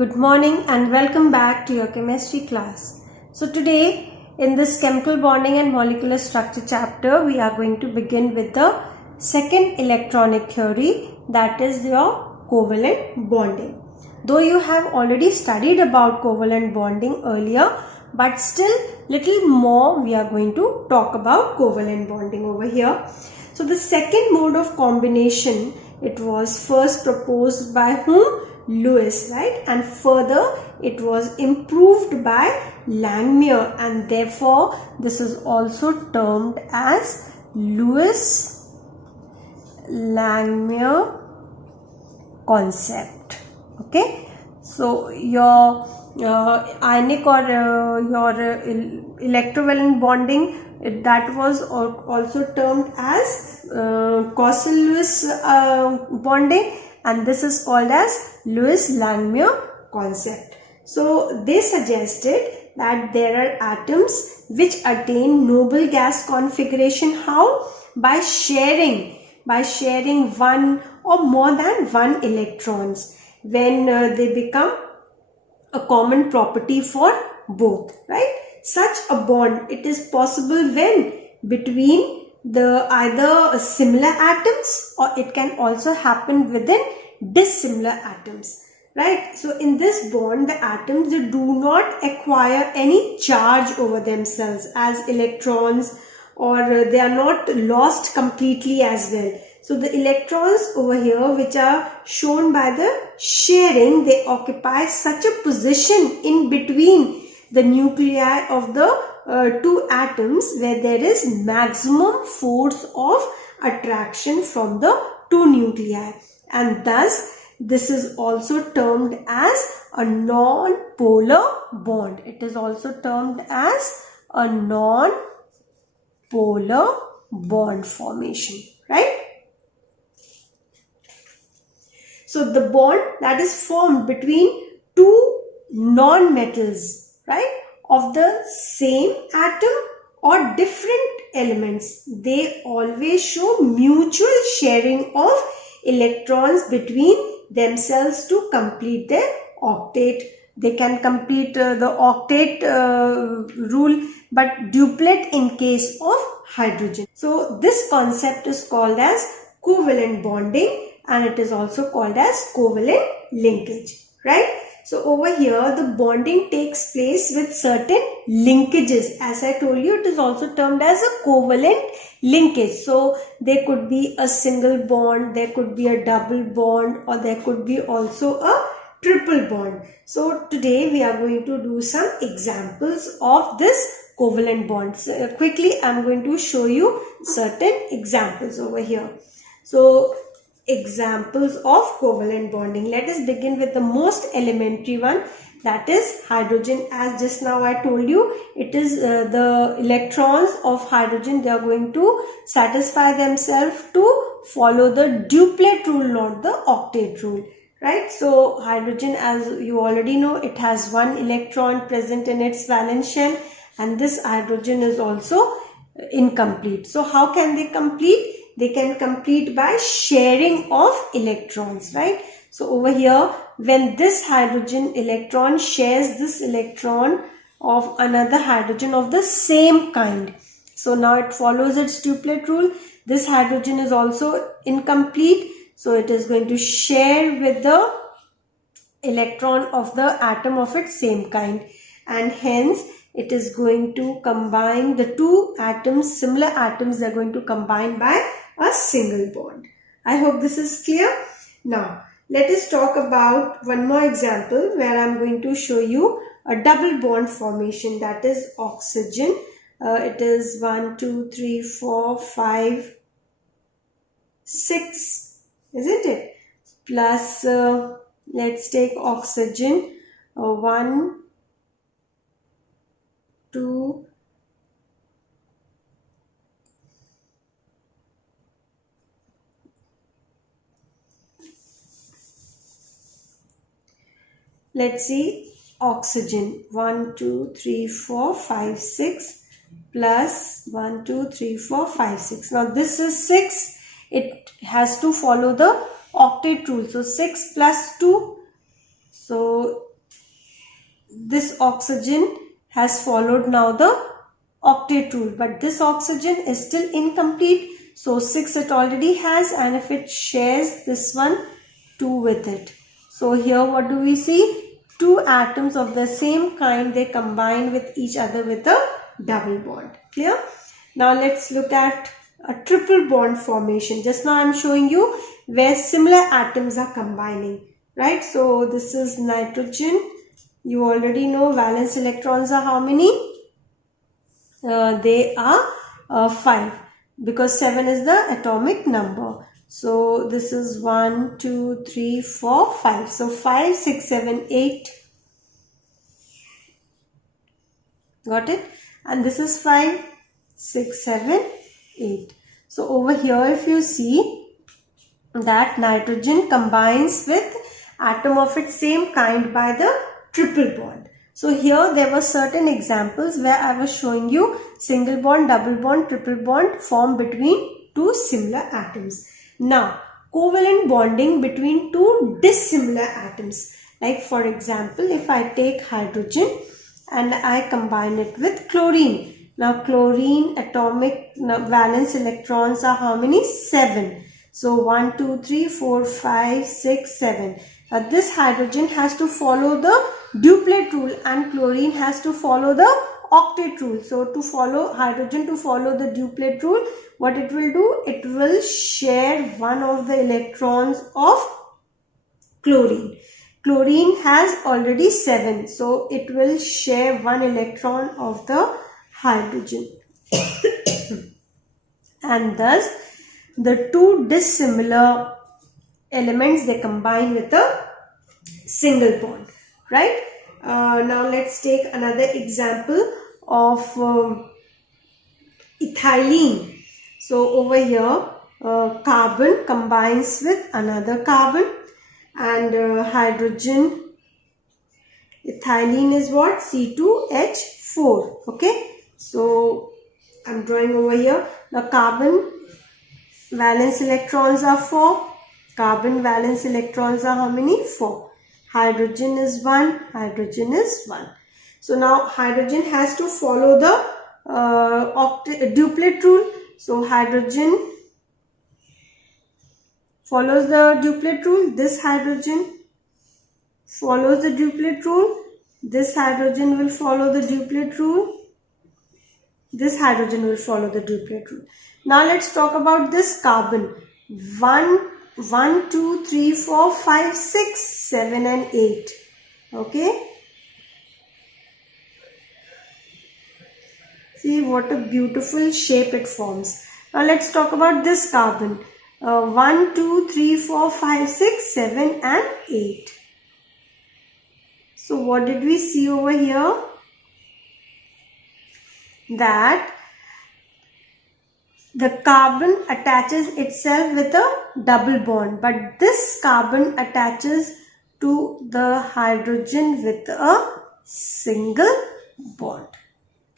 Good morning and welcome back to your chemistry class. So today in this chemical bonding and molecular structure chapter we are going to begin with the second electronic theory, that is your covalent bonding. Though you have already studied about covalent bonding earlier, but still little more we are going to talk about covalent bonding over here. So the second mode of combination, it was first proposed by whom? Lewis, right? And further it was improved by Langmuir, and therefore this is also termed as Lewis-Langmuir concept. Okay, so your ionic or your electrovalent bonding, that was also termed as Coriolis bonding, and this is called as Lewis-Langmuir concept. So they suggested that there are atoms which attain noble gas configuration. How? By sharing one or more than one electrons when they become a common property for both, right? Such a bond, it is possible when between the either similar atoms, or it can also happen within dissimilar atoms, right? So in this bond, the atoms, they do not acquire any charge over themselves as electrons, or they are not lost completely as well. So the electrons over here, which are shown by the sharing, they occupy such a position in between the nuclei of the two atoms where there is maximum force of attraction from the two nuclei, and thus this is also termed as a non-polar bond. It is also termed as a non-polar bond formation, right? So the bond that is formed between two non-metals, right, of the same atom or different elements, they always show mutual sharing of electrons between themselves to complete their octet. They can complete the octet rule, but duplet in case of hydrogen. So this concept is called as covalent bonding, and it is also called as covalent linkage, right? So over here the bonding takes place with certain linkages. As I told you, it is also termed as a covalent linkage. So there could be a single bond, there could be a double bond, or there could be also a triple bond. So today we are going to do some examples of this covalent bond. So quickly I am going to show you certain examples over here. So examples of covalent bonding. Let us begin with the most elementary one, that is hydrogen. As just now I told you, it is the electrons of hydrogen, they are going to satisfy themselves to follow the duplet rule, not the octet rule, right? So hydrogen, as you already know, it has one electron present in its valence shell, and this hydrogen is also incomplete. So how can they complete? They can complete by sharing of electrons, right? So over here, when this hydrogen electron shares this electron of another hydrogen of the same kind, so now it follows its duplet rule. This hydrogen is also incomplete, so it is going to share with the electron of the atom of its same kind, and hence it is going to combine the two atoms, similar atoms, they are going to combine by a single bond. I hope this is clear. Now let us talk about one more example where I am going to show you a double bond formation, that is oxygen. It is 1, 2, 3, 4, 5, 6, isn't it? Plus let's take oxygen 1, 2, let's see, oxygen 1, 2, 3, 4, 5, 6 plus 1, 2, 3, 4, 5, 6. Now this is 6. It has to follow the octet rule. So 6 plus 2. So this oxygen has followed now the octet rule, but this oxygen is still incomplete. So 6 it already has, and if it shares this one 2 with it. So here what do we see? 2 atoms of the same kind, they combine with each other with a double bond. Clear? Now let's look at a triple bond formation. Just now I am showing you where similar atoms are combining, right? So this is nitrogen. You already know valence electrons are how many? They are 5, because 7 is the atomic number. So this is 1, 2, 3, 4, 5. So 5, 6, 7, 8. Got it? And this is 5, 6, 7, 8. So over here if you see that nitrogen combines with atom of its same kind by the triple bond. So here there were certain examples where I was showing you single bond, double bond, triple bond formed between 2 similar atoms. Now covalent bonding between 2 dissimilar atoms. Like for example, if I take hydrogen and I combine it with chlorine. Now chlorine atomic valence electrons are how many? 7. So 1, 2, 3, 4, 5, 6, 7. This hydrogen has to follow the duplet rule and chlorine has to follow the octet rule. So to follow hydrogen to follow the duplet rule, what it will do? It will share one of the electrons of chlorine. Chlorine has already 7, so it will share one electron of the hydrogen. And thus the 2 dissimilar elements, they combine with a single bond, right? Now let's take another example of ethylene. So over here carbon combines with another carbon, and hydrogen, ethylene is what? C2H4. Okay, so I'm drawing over here. Now carbon valence electrons are 4. Carbon valence electrons are how many? 4. Hydrogen is 1. Hydrogen is 1. So now hydrogen has to follow the duplet rule. So hydrogen follows the duplet rule. This hydrogen follows the duplet rule. This hydrogen will follow the duplet rule. This hydrogen will follow the duplet rule. Now let's talk about this carbon. 1, 2, 3, 4, 5, 6, 7 and 8. Okay. See what a beautiful shape it forms. Now let's talk about this carbon. 1, 2, 3, 4, 5, 6, 7 and 8. So what did we see over here? That the carbon attaches itself with a double bond, but this carbon attaches to the hydrogen with a single bond.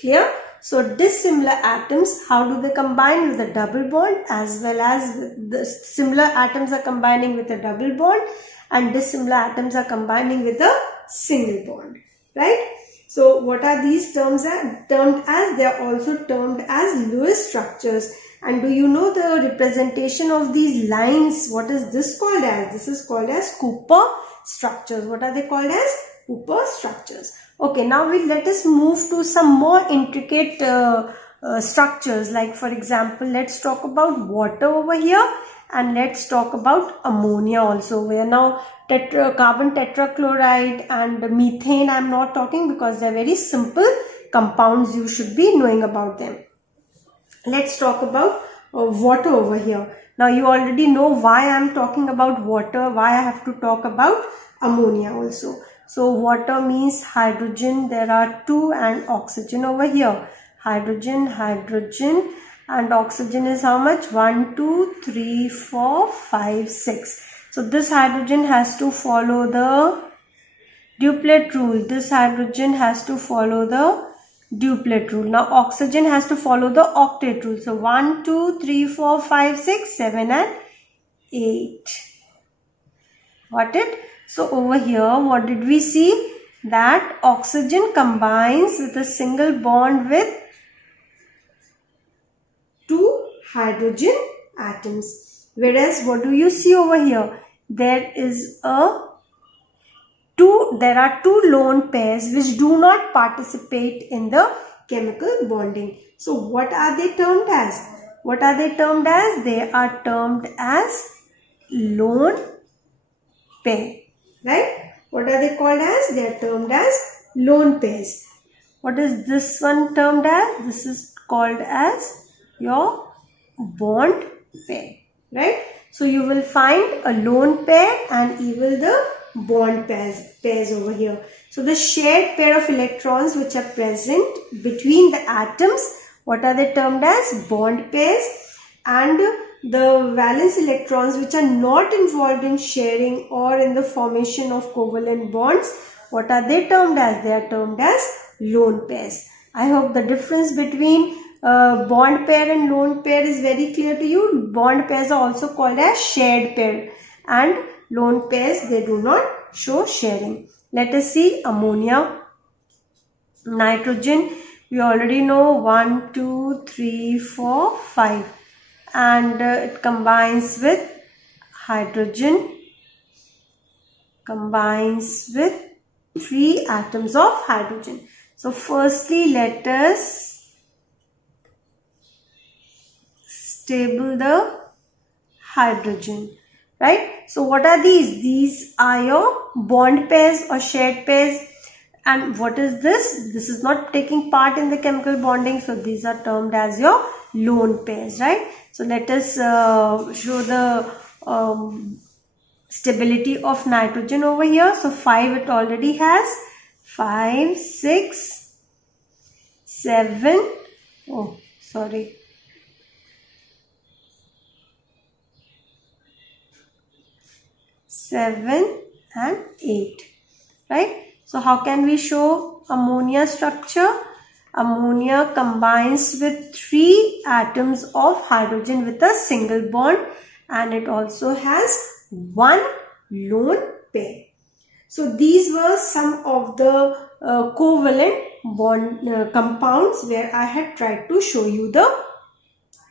Clear? So dissimilar atoms, how do they combine? With a double bond, as well as the similar atoms are combining with a double bond, and dissimilar atoms are combining with a single bond, right? So what are these termed as? They are also termed as Lewis structures. And do you know the representation of these lines? What is this called as? This is called as Cooper structures. What are they called as? Cooper structures. Okay, now let us move to some more intricate structures. Like for example, let's talk about water over here, and let's talk about ammonia also. Where now carbon tetrachloride and methane I am not talking, because they are very simple compounds. You should be knowing about them. Let's talk about water over here. Now you already know why I am talking about water, why I have to talk about ammonia also. So water means hydrogen, there are 2, and oxygen over here. Hydrogen, hydrogen, and oxygen is how much? 1, 2, 3, 4, 5, 6. So this hydrogen has to follow the duplet rule. This hydrogen has to follow the duplet rule. Now oxygen has to follow the octet rule. So 1, 2, 3, 4, 5, 6, 7 and 8. Got it? So over here, what did we see? that oxygen combines with a single bond with two hydrogen atoms. Whereas what do you see over here? There are two lone pairs which do not participate in the chemical bonding. So what are they termed as? What are they termed as? They are termed as lone pair, right? What are they called as? They are termed as lone pairs. What is this one termed as? This is called as your bond pair, right? So you will find a lone pair and even the bond pairs over here. So the shared pair of electrons which are present between the atoms, what are they termed as? Bond pairs. And the valence electrons which are not involved in sharing or in the formation of covalent bonds, what are they termed as? They are termed as lone pairs. I hope the difference between bond pair and lone pair is very clear to you. Bond pairs are also called as shared pair, and lone pairs, they do not show sharing. Let us see ammonia. Nitrogen, we already know 1, 2, 3, 4, 5, and it combines with hydrogen, combines with 3 atoms of hydrogen. So firstly, let us stable the hydrogen, right? So what are these? These are your bond pairs or shared pairs. And what is this? This is not taking part in the chemical bonding, so these are termed as your lone pairs, right? So let us show the stability of nitrogen over here. So 5 it already has. 5, 6, 7, 7 and 8, right? So how can we show ammonia structure? Ammonia combines with 3 atoms of hydrogen with a single bond, and it also has 1 lone pair. So these were some of the covalent bond compounds where I had tried to show you the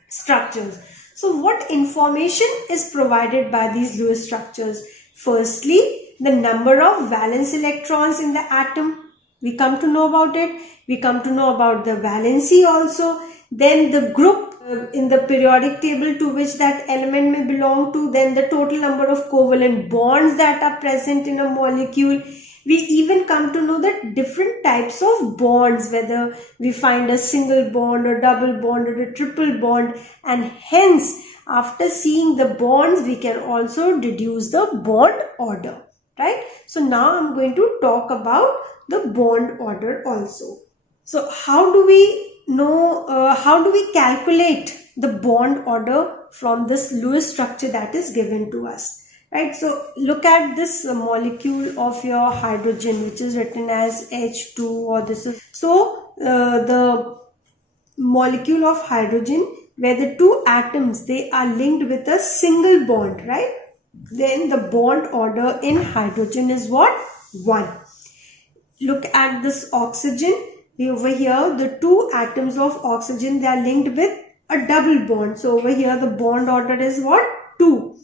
structures. So what information is provided by these Lewis structures? Firstly, the number of valence electrons in the atom. We come to know about it. We come to know about the valency also. Then the group in the periodic table to which that element may belong to. Then the total number of covalent bonds that are present in a molecule. We even come to know that different types of bonds, whether we find a single bond or double bond or a triple bond, and hence after seeing the bonds we can also deduce the bond order, right? So now I'm going to talk about the bond order also. So how do we know, how do we calculate the bond order from this Lewis structure that is given to us? Right, so look at this molecule of your hydrogen, which is written as H2, or this is, so the molecule of hydrogen where the 2 atoms, they are linked with a single bond, right? Then the bond order in hydrogen is what? 1. Look at this oxygen. Over here, the 2 atoms of oxygen, they are linked with a double bond. So over here, the bond order is what? 2.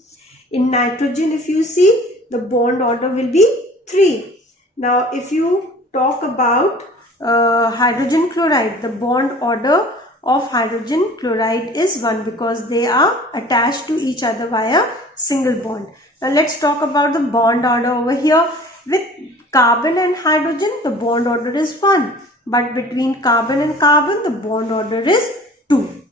In nitrogen, if you see, the bond order will be 3. Now, if you talk about hydrogen chloride, the bond order of hydrogen chloride is 1 because they are attached to each other via single bond. Now, let's talk about the bond order over here. With carbon and hydrogen, the bond order is 1. But between carbon and carbon, the bond order is 2.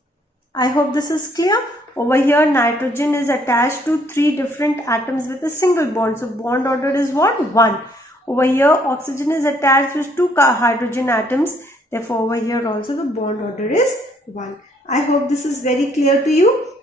I hope this is clear. Over here, nitrogen is attached to 3 different atoms with a single bond. So, bond order is what? 1. Over here, oxygen is attached with 2 hydrogen atoms. Therefore, over here also the bond order is 1. I hope this is very clear to you,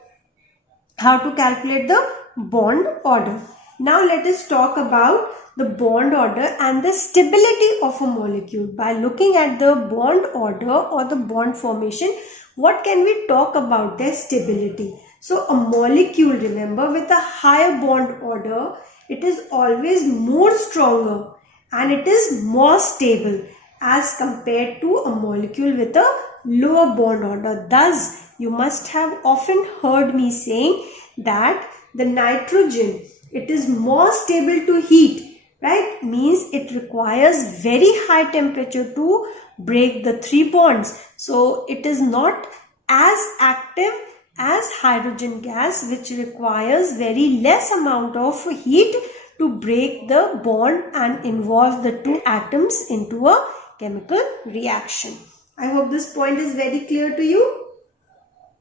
how to calculate the bond order. Now, let us talk about the bond order and the stability of a molecule. By looking at the bond order or the bond formation, what can we talk about their stability? So a molecule, remember, with a higher bond order, it is always more stronger and it is more stable as compared to a molecule with a lower bond order. Thus, you must have often heard me saying that the nitrogen, it is more stable to heat, right? Means it requires very high temperature to break the 3 bonds. So it is not as active as hydrogen gas, which requires very less amount of heat to break the bond and involve the 2 atoms into a chemical reaction. I hope this point is very clear to you.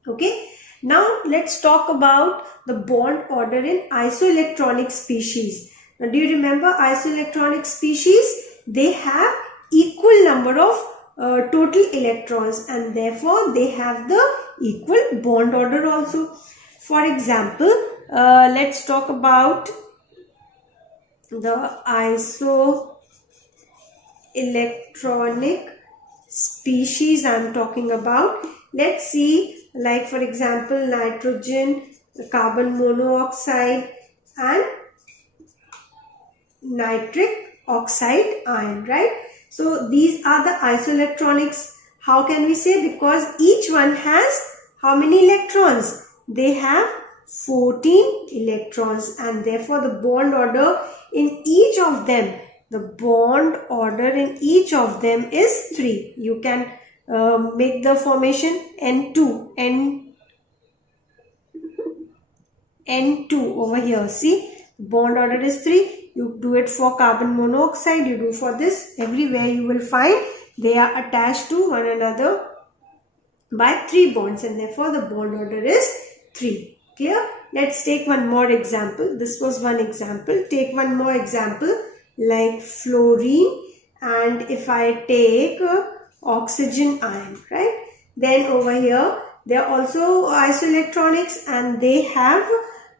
Okay. Now let's talk about the bond order in isoelectronic species. Now, do you remember isoelectronic species? They have equal number of total electrons, and therefore they have the equal bond order also. For example, let's talk about the isoelectronic species I am talking about. Let's see, like for example, nitrogen, carbon monoxide and nitric oxide ion, right? So these are the isoelectronics. How can we say? Because each one has how many electrons? They have 14 electrons, and therefore the bond order in each of them, is 3. You can make the formation N2 over here. See, bond order is 3. You do it for carbon monoxide, you do for this. Everywhere you will find they are attached to one another by 3 bonds, and therefore the bond order is 3. Clear? Let's take one more example. This was one example. Take one more example like fluorine, and if I take oxygen ion, right? Then over here they are also isoelectronics, and they have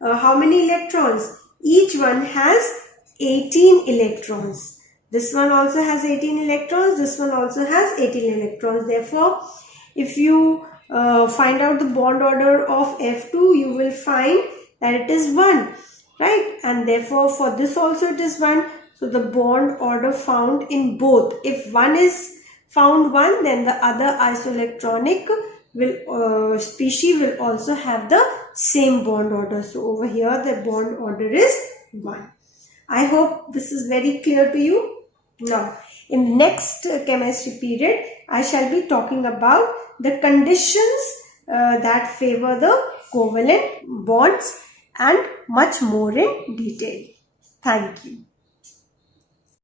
how many electrons? Each one has 18 electrons. This one also has 18 electrons. This one also has 18 electrons. Therefore, if you find out the bond order of F2, you will find that it is 1, right? And therefore, for this also it is 1. So the bond order found in both. If one is found 1, then the other isoelectronic species will also have the same bond order. So over here the bond order is 1. I hope this is very clear to you. Now, in the next chemistry period, I shall be talking about the conditions that favor the covalent bonds and much more in detail. Thank you.